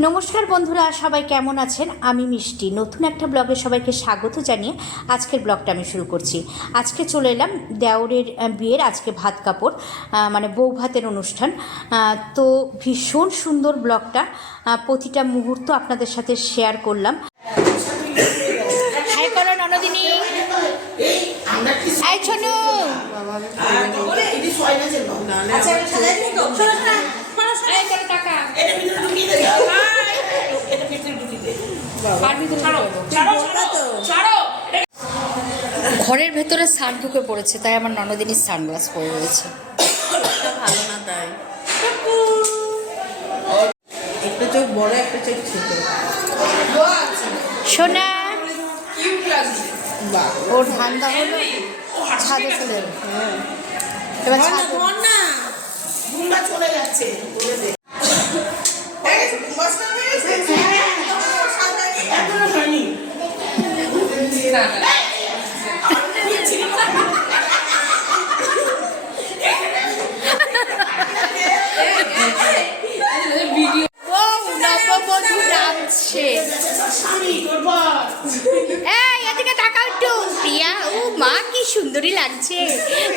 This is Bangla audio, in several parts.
নমস্কার বন্ধুরা সবাই কেমন আছেন? আমি মিষ্টি। নতুন একটা ব্লগে সবাইকে স্বাগত জানিয়ে আজকের ব্লগটা আমি শুরু করছি। আজকে চলে এলাম দেওরের বিয়ের আজকে ভাত কাপড় মানে বউ ভাতের অনুষ্ঠান। তো ভীষণ সুন্দর ব্লগটা প্রতিটা মুহূর্ত আপনাদের সাথে শেয়ার করলাম। হাই করো ননদিনী। এই ছনু টাকা। ঘরের ভেতরে সান ঢুকে পড়েছে তাই আমার ননদিনীর সানগ্লাস পরে রয়েছে। ভালো না তাই একটা চোখ বড় একটা চোখ ছোট। সোনা ওর ধান্দা হলো ছাদে চলে এবার ছাদে না চলে যাচ্ছে। বলে দে হয়ে গেছে, গুম্বাসটা হয়ে গেছে? সাজানি, এখনও হয়নি। বউ নববধূ নামছে স্বামী, তোর বর। এই এদিকে তাকাও একটু প্রিয়া ও মা কি সুন্দরী লাগছে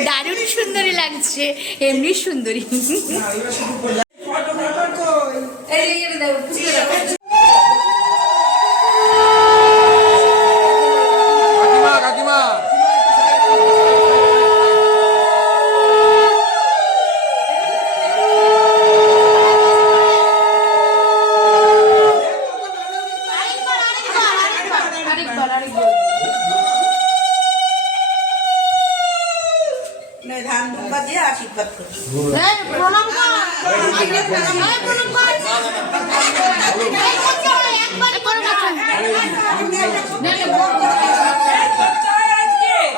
দারুণ সুন্দরী লাগছে এমনি সুন্দরী আশীর্বাদ করছি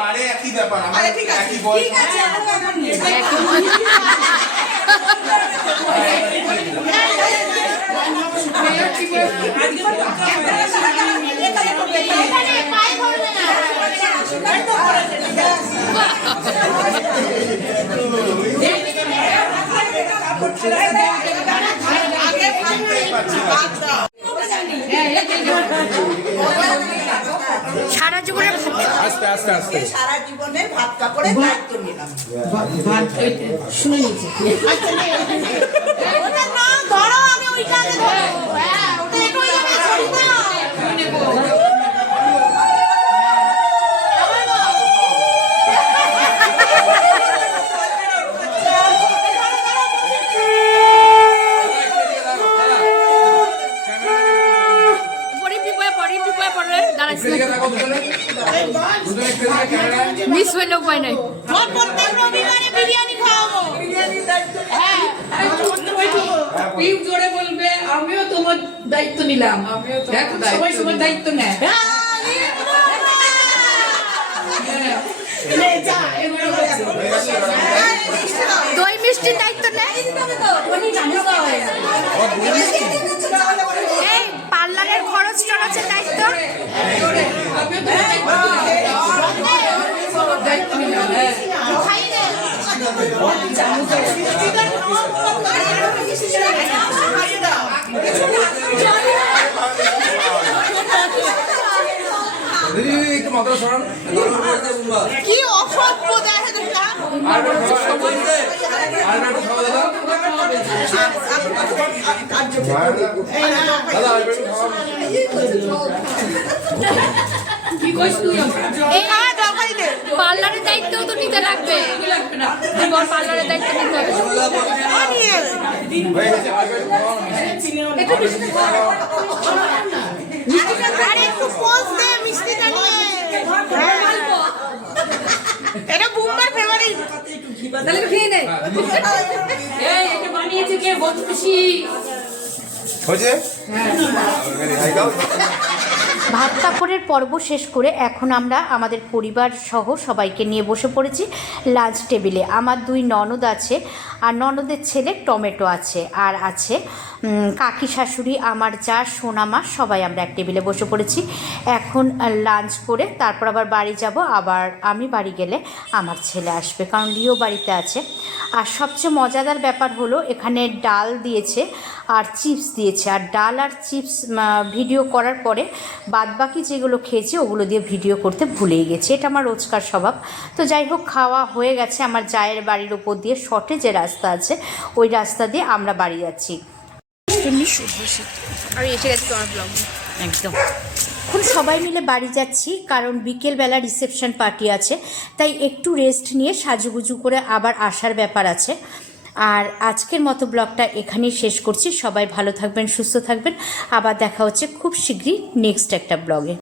আরে একই ব্যাপার আরে ঠিক আছে ঠিক আছে এখন আমার নিয়ে সারা জীবনের ভাত আস্তে আস্তে। আস্তে সারা জীবনের ভাত দায়িত্ব নিলাম। না, ধরো, আমি ওইটা আগে মিস হইলে উপায় নাই প্রত্যেক রবিবারে বিরিয়ানি খাওয়াবো। হ্যাঁ, পিউ জোরে বলবে আমিও তোমার দায়িত্ব নিলাম এখন সবাই সবার দায়িত্ব নেয়। দই মিষ্টির দায়িত্ব নেই এই পার্লারের খরচ টরচের দায়িত্ব আমিও তোমার দায়িত্ব নিলাম হ্যাঁ খাইয়ে দাও। দিদি দিদি একটু মাথা সরান কি অসভ্য দেখে খাওয়া দাদা কি কইস তুই? এই পার্লারের দায়িত্বও তো নিতে লাগবে পার্লারের দায়িত্ব নিতে হবে। হয়ে। হ্যাঁ। এটা বুম্বার ফেভারিট তাহলে খেয়ে নে। এই এটা বানিয়েছে কে? বদমাশি। হয়েছে? খাই দাও ভাত কাপড়ের পর্ব শেষ করে এখন আমরা আমাদের পরিবার সহ সবাইকে নিয়ে বসে পড়েছি লাঞ্চ টেবিলে। আমার দুই ননদ আছে আর ননদের ছেলে টমেটো আছে আর আছে কাকি শাশুড়ি, আমার যা সোনামা সবাই আমরা এক টেবিলে বসে পড়েছি। এখন লাঞ্চ করে তারপর আবার বাড়ি যাব, আবার আমি বাড়ি গেলে আমার ছেলে আসবে। কারণ লিও বাড়িতে আছে। আর সবচেয়ে মজাদার ব্যাপার হলো এখানে ডাল দিয়েছে আর চিপস দিয়েছে। আর ডাল আর চিপস ভিডিও করার পরে বাদবাকি যেগুলো খেয়েছি ওগুলো দিয়ে ভিডিও করতে ভুলেই গেছি। এটা আমার রোজকার স্বভাব। তো যাই হোক খাওয়া হয়ে গেছে আমার জায়ের বাড়ির ওপর দিয়ে। শর্টে যে রাস্তা আছে ওই রাস্তা দিয়ে আমরা বাড়ি যাচ্ছি। আমি এসে গেছি তোমার ব্লগ একদম। এখন সবাই মিলে বাড়ি যাচ্ছি, কারণ বিকেলবেলা রিসেপশন পার্টি আছে, তাই একটু রেস্ট নিয়ে সাজুগুজু করে আবার আসার ব্যাপার আছে। আর আজকের মতো ব্লগটা এখানেই শেষ করছি। সবাই ভালো থাকবেন, সুস্থ থাকবেন। আবার দেখা হচ্ছে খুব শীঘ্রই নেক্সট একটা ব্লগে।